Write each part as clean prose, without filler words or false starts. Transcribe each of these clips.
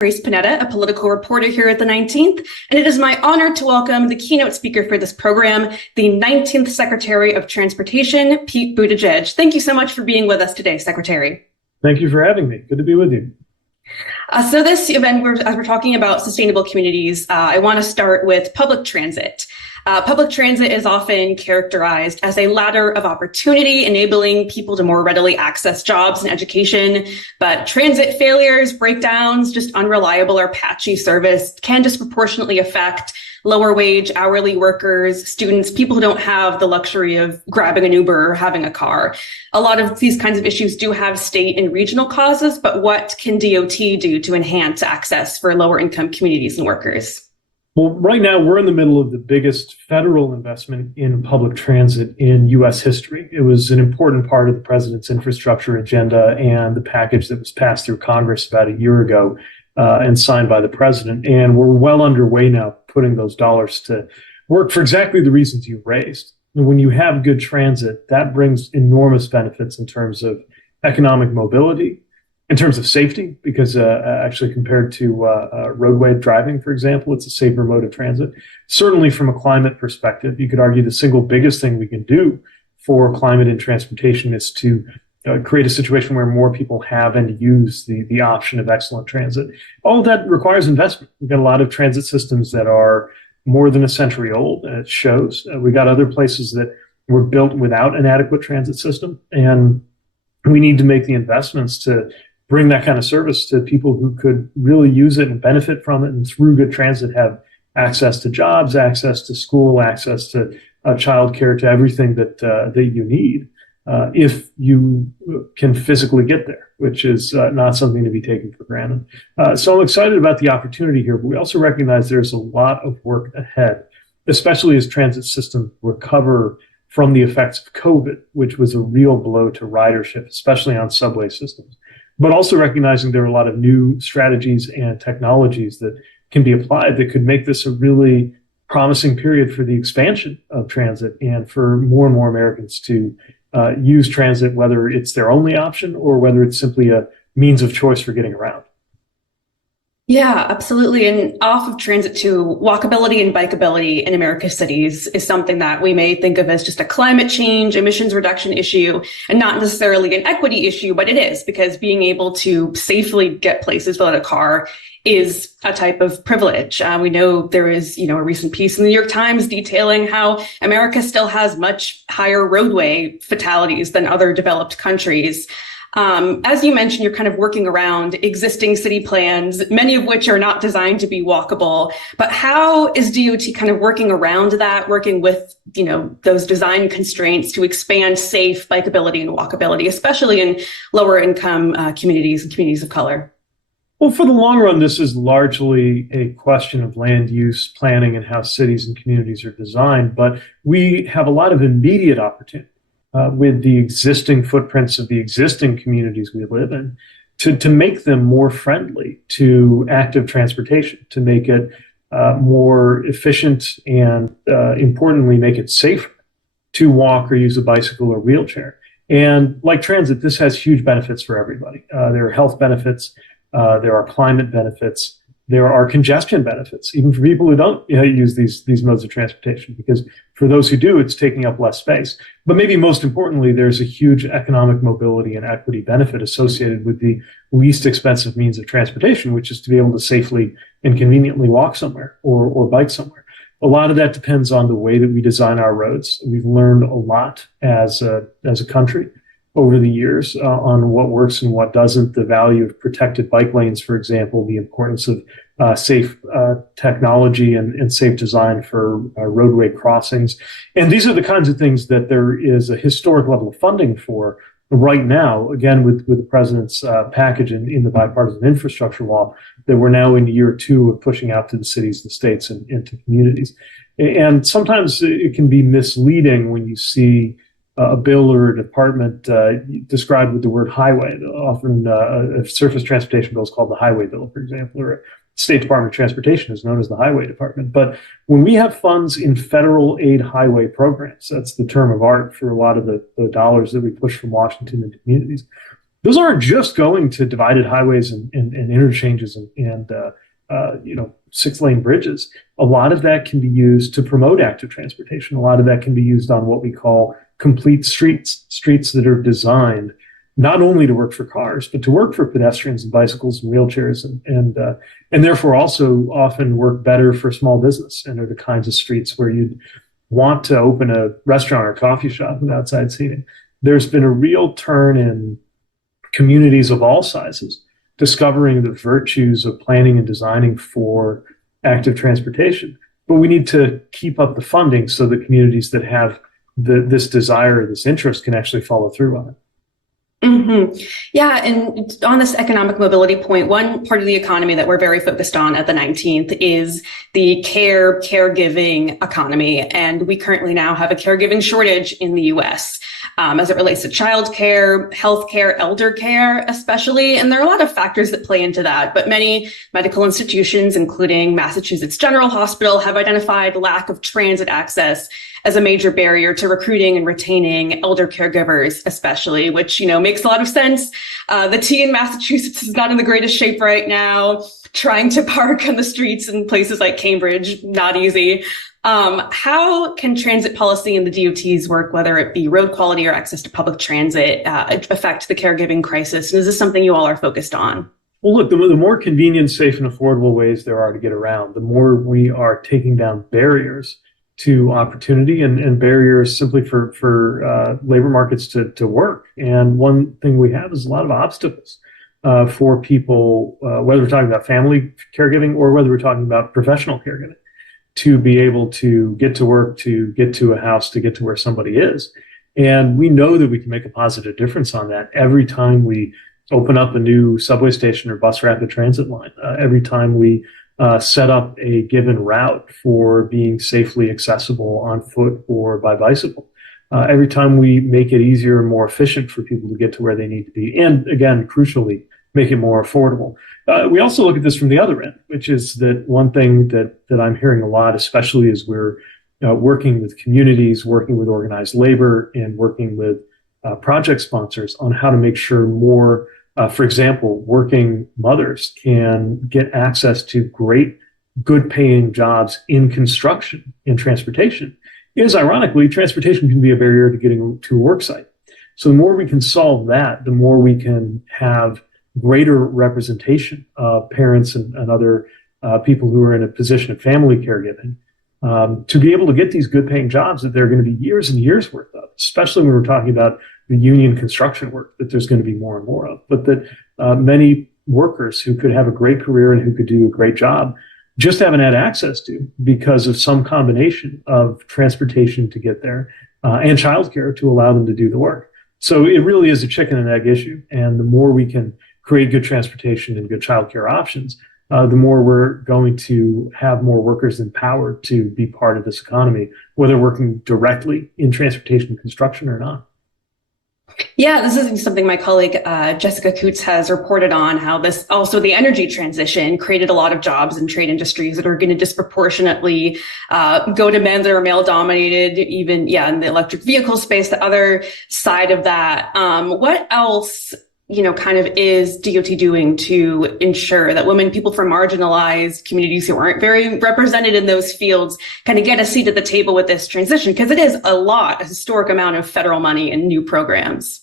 Grace Panetta, a political reporter here at the 19th, and it is my honor to welcome the keynote speaker for this program, the 19th Secretary of Transportation, Pete Buttigieg. Thank you so much for being with us today, Secretary. Thank you for having me. Good to be with you. So this event, as we're talking about sustainable communities, I want to start with public transit. Public transit is often characterized as a ladder of opportunity, enabling people to more readily access jobs and education. But transit failures, breakdowns, just unreliable or patchy service can disproportionately affect lower wage, hourly workers, students, people who don't have the luxury of grabbing an Uber or having a car. A lot of these kinds of issues do have state and regional causes, but what can DOT do to enhance access for lower income communities and workers? Well, right now, we're in the middle of the biggest federal investment in public transit in U.S. history. It was an important part of the president's infrastructure agenda and the package that was passed through Congress about a year ago and signed by the president. And we're well underway now putting those dollars to work for exactly the reasons you've raised. And when you have good transit, that brings enormous benefits in terms of economic mobility, in terms of safety, because actually compared to roadway driving, for example, it's a safer mode of transit. Certainly from a climate perspective, you could argue the single biggest thing we can do for climate and transportation is to create a situation where more people have and use the option of excellent transit. All of that requires investment. We've got a lot of transit systems that are more than a century old, and it shows. We've got other places that were built without an adequate transit system, and we need to make the investments to bring that kind of service to people who could really use it and benefit from it, and through good transit have access to jobs, access to school, access to childcare, to everything that you need if you can physically get there, which is not something to be taken for granted. So I'm excited about the opportunity here, but we also recognize there's a lot of work ahead, especially as transit systems recover from the effects of COVID, which was a real blow to ridership, especially on subway systems. But also recognizing there are a lot of new strategies and technologies that can be applied that could make this a really promising period for the expansion of transit and for more and more Americans to use transit, whether it's their only option or whether it's simply a means of choice for getting around. Yeah, absolutely. And off of transit too, walkability and bikeability in America's cities is something that we may think of as just a climate change, emissions reduction issue, and not necessarily an equity issue, but it is, because being able to safely get places without a car is a type of privilege. We know there is, a recent piece in the New York Times detailing how America still has much higher roadway fatalities than other developed countries. As you mentioned, you're kind of working around existing city plans, many of which are not designed to be walkable. But how is DOT kind of working around that, working with, those design constraints to expand safe bikeability and walkability, especially in lower income communities and communities of color? Well, for the long run, this is largely a question of land use planning and how cities and communities are designed. But we have a lot of immediate opportunity with the existing footprints of the existing communities we live in to make them more friendly to active transportation, to make it more efficient and importantly, make it safer to walk or use a bicycle or wheelchair. And like transit, this has huge benefits for everybody. There are health benefits, there are climate benefits, there are congestion benefits, even for people who don't use these modes of transportation, because for those who do, it's taking up less space. But maybe most importantly, there's a huge economic mobility and equity benefit associated with the least expensive means of transportation, which is to be able to safely and conveniently walk somewhere or bike somewhere. A lot of that depends on the way that we design our roads. We've learned a lot as a country over the years on what works and what doesn't, the value of protected bike lanes, for example, the importance of safe technology and safe design for roadway crossings. And these are the kinds of things that there is a historic level of funding for right now, again, with the president's package in the bipartisan infrastructure law, that we're now in year 2 of pushing out to the cities, the states, and to communities. And sometimes it can be misleading when you see a bill or a department described with the word highway. Often a surface transportation bill is called the highway bill, for example, or a State Department of Transportation is known as the highway department. But when we have funds in federal aid highway programs, that's the term of art for a lot of the dollars that we push from Washington into communities. those aren't just going to divided highways and interchanges and 6-lane bridges. A lot of that can be used to promote active transportation. A lot of that can be used on what we call complete streets that are designed not only to work for cars, but to work for pedestrians and bicycles and wheelchairs, and therefore also often work better for small business and are the kinds of streets where you'd want to open a restaurant or coffee shop with outside seating. There's been a real turn in communities of all sizes discovering the virtues of planning and designing for active transportation. But we need to keep up the funding so that communities that have this desire, this interest can actually follow through on it. Mm-hmm. Yeah. And on this economic mobility point, one part of the economy that we're very focused on at the 19th is the caregiving economy. And we currently now have a caregiving shortage in the US as it relates to childcare, healthcare, elder care, especially. And there are a lot of factors that play into that. But many medical institutions, including Massachusetts General Hospital, have identified lack of transit access as a major barrier to recruiting and retaining elder caregivers, especially, which, makes a lot of sense. The T in Massachusetts is not in the greatest shape right now. Trying to park on the streets in places like Cambridge, not easy. How can transit policy and the DOT's work, whether it be road quality or access to public transit, affect the caregiving crisis? And is this something you all are focused on? Well, look, the more convenient, safe, and affordable ways there are to get around, the more we are taking down barriers to opportunity and barriers simply for labor markets to work. And one thing we have is a lot of obstacles for people, whether we're talking about family caregiving or whether we're talking about professional caregiving, to be able to get to work, to get to a house, to get to where somebody is. And we know that we can make a positive difference on that every time we open up a new subway station or bus rapid transit line, every time we set up a given route for being safely accessible on foot or by bicycle. Every time we make it easier and more efficient for people to get to where they need to be. And again, crucially, make it more affordable. We also look at this from the other end, which is that one thing that I'm hearing a lot, especially as we're working with communities, working with organized labor, and working with project sponsors on how to make sure more for example, working mothers can get access to great, good paying jobs in construction, in transportation. Is ironically, transportation can be a barrier to getting to a work site. So the more we can solve that, the more we can have greater representation of parents and other people who are in a position of family caregiving to be able to get these good paying jobs that they're going to be years and years worth of, especially when we're talking about the union construction work that there's going to be more and more of, but that many workers who could have a great career and who could do a great job just haven't had access to because of some combination of transportation to get there and childcare to allow them to do the work. So it really is a chicken and egg issue. And the more we can create good transportation and good childcare options, the more we're going to have more workers empowered to be part of this economy, whether working directly in transportation and construction or not. Yeah, this is something my colleague Jessica Coots has reported on, how this also the energy transition created a lot of jobs in trade industries that are going to disproportionately go to men that are male dominated, even, in the electric vehicle space, the other side of that. What else, kind of is DOT doing to ensure that women, people from marginalized communities who aren't very represented in those fields kind of get a seat at the table with this transition? Because it is a historic amount of federal money and new programs.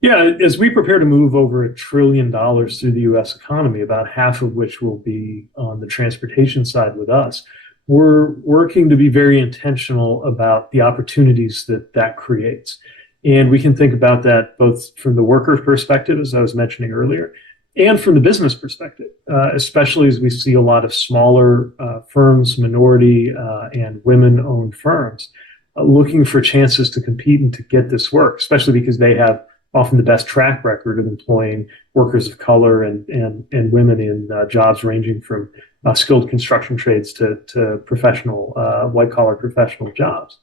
Yeah, as we prepare to move over $1 trillion through the U.S. economy, about half of which will be on the transportation side with us, we're working to be very intentional about the opportunities that creates. And we can think about that both from the worker perspective, as I was mentioning earlier, and from the business perspective, especially as we see a lot of smaller firms, minority and women-owned firms looking for chances to compete and to get this work, especially because they have often the best track record of employing workers of color and women in jobs ranging from skilled construction trades to professional, white-collar professional jobs.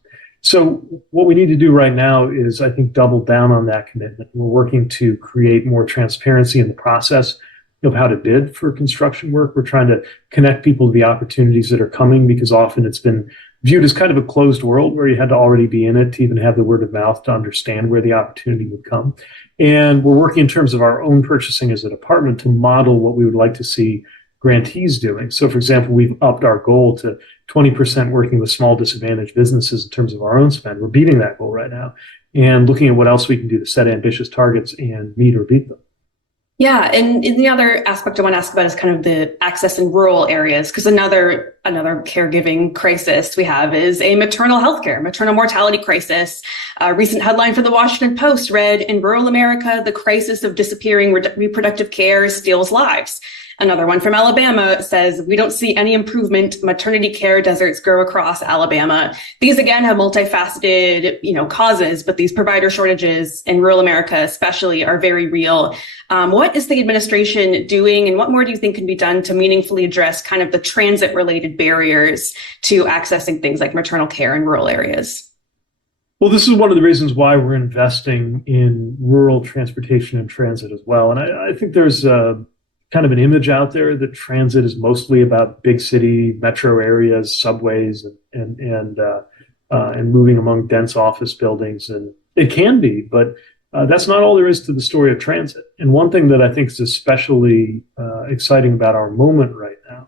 So what we need to do right now is, I think, double down on that commitment. We're working to create more transparency in the process of how to bid for construction work. We're trying to connect people to the opportunities that are coming, because often it's been viewed as kind of a closed world where you had to already be in it to even have the word of mouth to understand where the opportunity would come. And we're working in terms of our own purchasing as a department to model what we would like to see grantees doing. So, for example, we've upped our goal to 20% working with small disadvantaged businesses in terms of our own spend. We're beating that goal right now and looking at what else we can do to set ambitious targets and meet or beat them. Yeah, and the other aspect I want to ask about is kind of the access in rural areas, because another caregiving crisis we have is a maternal mortality crisis. A recent headline for the Washington Post read, "In rural America, the crisis of disappearing reproductive care steals lives." Another one from Alabama says, "We don't see any improvement. Maternity care deserts grow across Alabama." These, again, have multifaceted, causes, but these provider shortages in rural America especially are very real. What is the administration doing, and what more do you think can be done to meaningfully address kind of the transit-related barriers to accessing things like maternal care in rural areas? Well, this is one of the reasons why we're investing in rural transportation and transit as well. And I think there's kind of an image out there that transit is mostly about big city metro areas, subways, and moving among dense office buildings. And it can be, but that's not all there is to the story of transit. And one thing that I think is especially exciting about our moment right now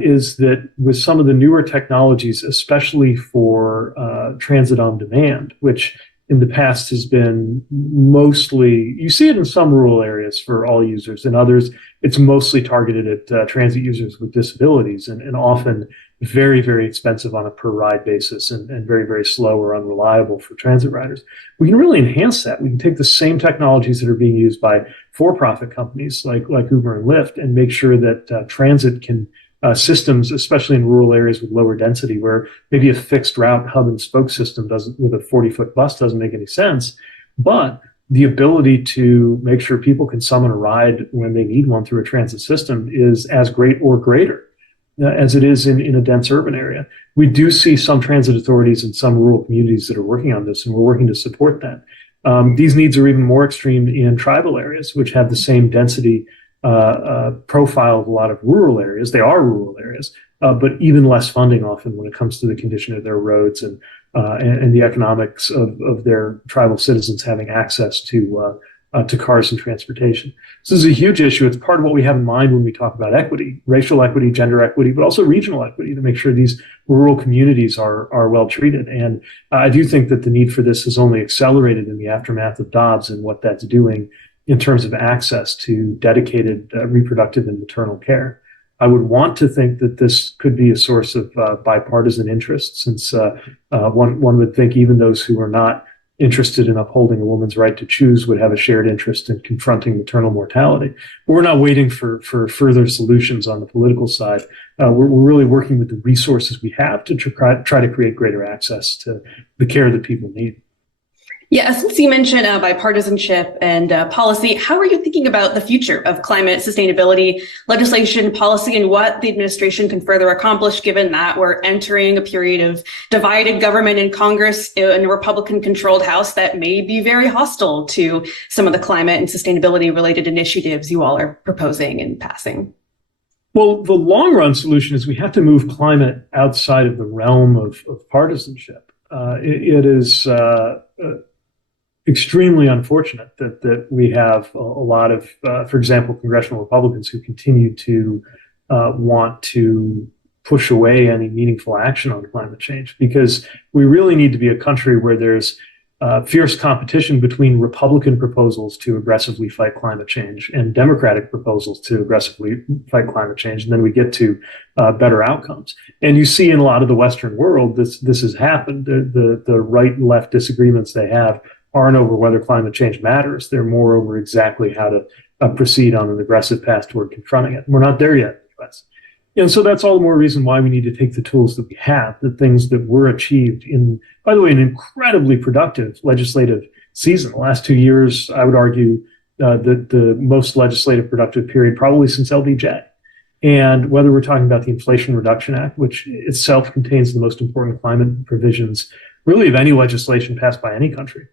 is that with some of the newer technologies, especially for transit on demand, which in the past has been mostly, you see it in some rural areas for all users, and others, it's mostly targeted at transit users with disabilities and often very, very expensive on a per ride basis and very, very slow or unreliable for transit riders. We can really enhance that. We can take the same technologies that are being used by for-profit companies like Uber and Lyft and make sure that transit can systems, especially in rural areas with lower density, where maybe a fixed route hub and spoke system with a 40-foot bus doesn't make any sense. But the ability to make sure people can summon a ride when they need one through a transit system is as great or greater as it is in a dense urban area. We do see some transit authorities in some rural communities that are working on this, and we're working to support that. These needs are even more extreme in tribal areas, which have the same density profile of a lot of rural areas. They are rural areas, but even less funding often when it comes to the condition of their roads and the economics of their tribal citizens having access to cars and transportation. So this is a huge issue. It's part of what we have in mind when we talk about equity, racial equity, gender equity, but also regional equity, to make sure these rural communities are well treated. And I do think that the need for this has only accelerated in the aftermath of Dobbs and what that's doing in terms of access to dedicated reproductive and maternal care. I would want to think that this could be a source of bipartisan interest, since one would think even those who are not interested in upholding a woman's right to choose would have a shared interest in confronting maternal mortality. But we're not waiting for further solutions on the political side. We're really working with the resources we have to try to create greater access to the care that people need. Yeah, since you mentioned bipartisanship and policy, how are you thinking about the future of climate sustainability legislation, policy, and what the administration can further accomplish, given that we're entering a period of divided government in Congress and a Republican-controlled House that may be very hostile to some of the climate and sustainability-related initiatives you all are proposing and passing? Well, the long-run solution is we have to move climate outside of the realm of partisanship. It is extremely unfortunate that we have a lot of, for example, congressional Republicans who continue to want to push away any meaningful action on climate change, because we really need to be a country where there's fierce competition between Republican proposals to aggressively fight climate change and Democratic proposals to aggressively fight climate change, and then we get to better outcomes. And you see in a lot of the Western world, this has happened. The right and left disagreements they have aren't over whether climate change matters. They're more over exactly how to proceed on an aggressive path toward confronting it. We're not there yet in the US. And so that's all the more reason why we need to take the tools that we have, the things that were achieved in, by the way, an incredibly productive legislative season. The last 2 years, I would argue, the most legislative productive period probably since LBJ. And whether we're talking about the Inflation Reduction Act, which itself contains the most important climate provisions really of any legislation passed by any country,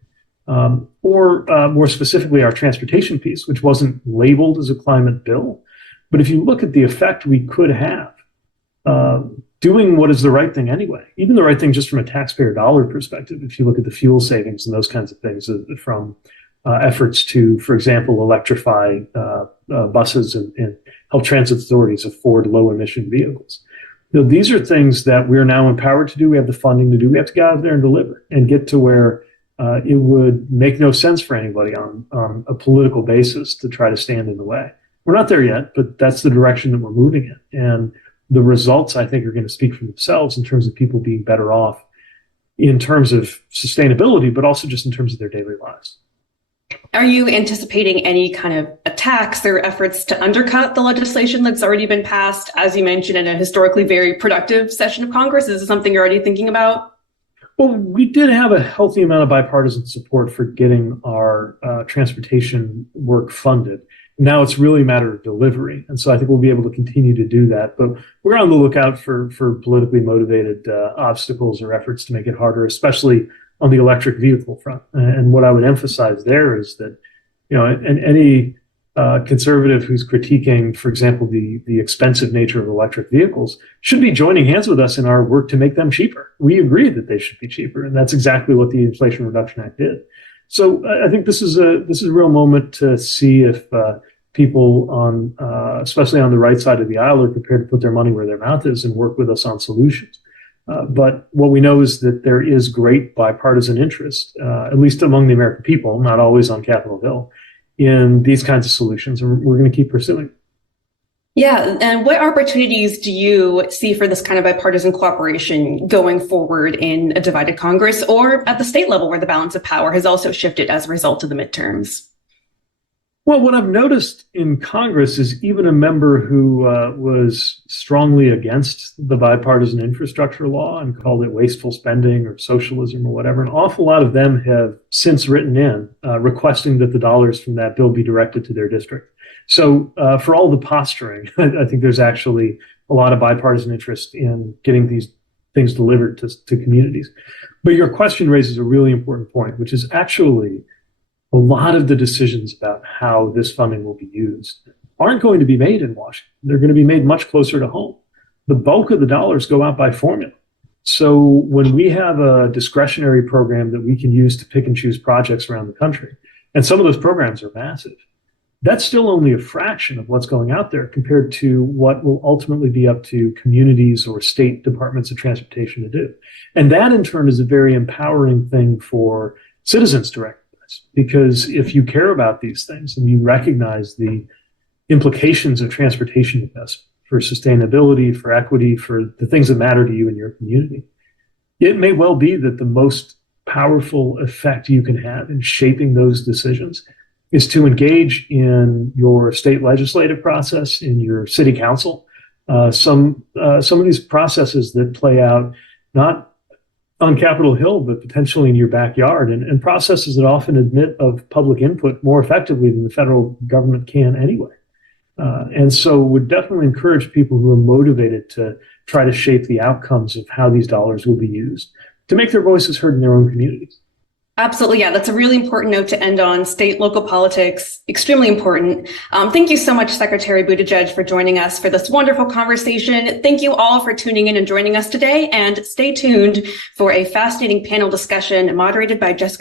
or more specifically our transportation piece, which wasn't labeled as a climate bill. But if you look at the effect we could have doing what is the right thing anyway, even the right thing just from a taxpayer dollar perspective. If you look at the fuel savings and those kinds of things from efforts to, for example, electrify buses and help transit authorities afford low emission vehicles. These are things that we're now empowered to do. We have the funding to do. We have to get out there and deliver and get to where it would make no sense for anybody on a political basis to try to stand in the way. We're not there yet, but that's the direction that we're moving in. And the results, I think, are going to speak for themselves in terms of people being better off in terms of sustainability, but also just in terms of their daily lives. Are you anticipating any kind of attacks or efforts to undercut the legislation that's already been passed, as you mentioned, in a historically very productive session of Congress? Is this something you're already thinking about? Well, we did have a healthy amount of bipartisan support for getting our transportation work funded. Now it's really a matter of delivery. And so I think we'll be able to continue to do that. But we're on the lookout for politically motivated obstacles or efforts to make it harder, especially on the electric vehicle front. And what I would emphasize there is that, any conservative who's critiquing, for example, the expensive nature of electric vehicles should be joining hands with us in our work to make them cheaper. We agree that they should be cheaper. And that's exactly what the Inflation Reduction Act did. So I think this is a real moment to see if people especially on the right side of the aisle, are prepared to put their money where their mouth is and work with us on solutions. But what we know is that there is great bipartisan interest, at least among the American people, not always on Capitol Hill, in these kinds of solutions, and we're going to keep pursuing. Yeah, and what opportunities do you see for this kind of bipartisan cooperation going forward in a divided Congress or at the state level where the balance of power has also shifted as a result of the midterms? Well, what I've noticed in Congress is even a member who was strongly against the bipartisan infrastructure law and called it wasteful spending or socialism or whatever, an awful lot of them have since written in requesting that the dollars from that bill be directed to their district. So for all the posturing, I think there's actually a lot of bipartisan interest in getting these things delivered to communities. But your question raises a really important point, which is actually a lot of the decisions about how this funding will be used aren't going to be made in Washington. They're going to be made much closer to home. The bulk of the dollars go out by formula. So when we have a discretionary program that we can use to pick and choose projects around the country, and some of those programs are massive, that's still only a fraction of what's going out there compared to what will ultimately be up to communities or state departments of transportation to do. And that in turn is a very empowering thing for citizens to recognize, because if you care about these things and you recognize the implications of transportation investment for sustainability, for equity, for the things that matter to you in your community, it may well be that the most powerful effect you can have in shaping those decisions is to engage in your state legislative process, in your city council, some of these processes that play out not on Capitol Hill, but potentially in your backyard, and processes that often admit of public input more effectively than the federal government can anyway. And so would definitely encourage people who are motivated to try to shape the outcomes of how these dollars will be used to make their voices heard in their own communities. Absolutely. Yeah, that's a really important note to end on. State, local politics, extremely important. Thank you so much, Secretary Buttigieg, for joining us for this wonderful conversation. Thank you all for tuning in and joining us today, and stay tuned for a fascinating panel discussion moderated by Jessica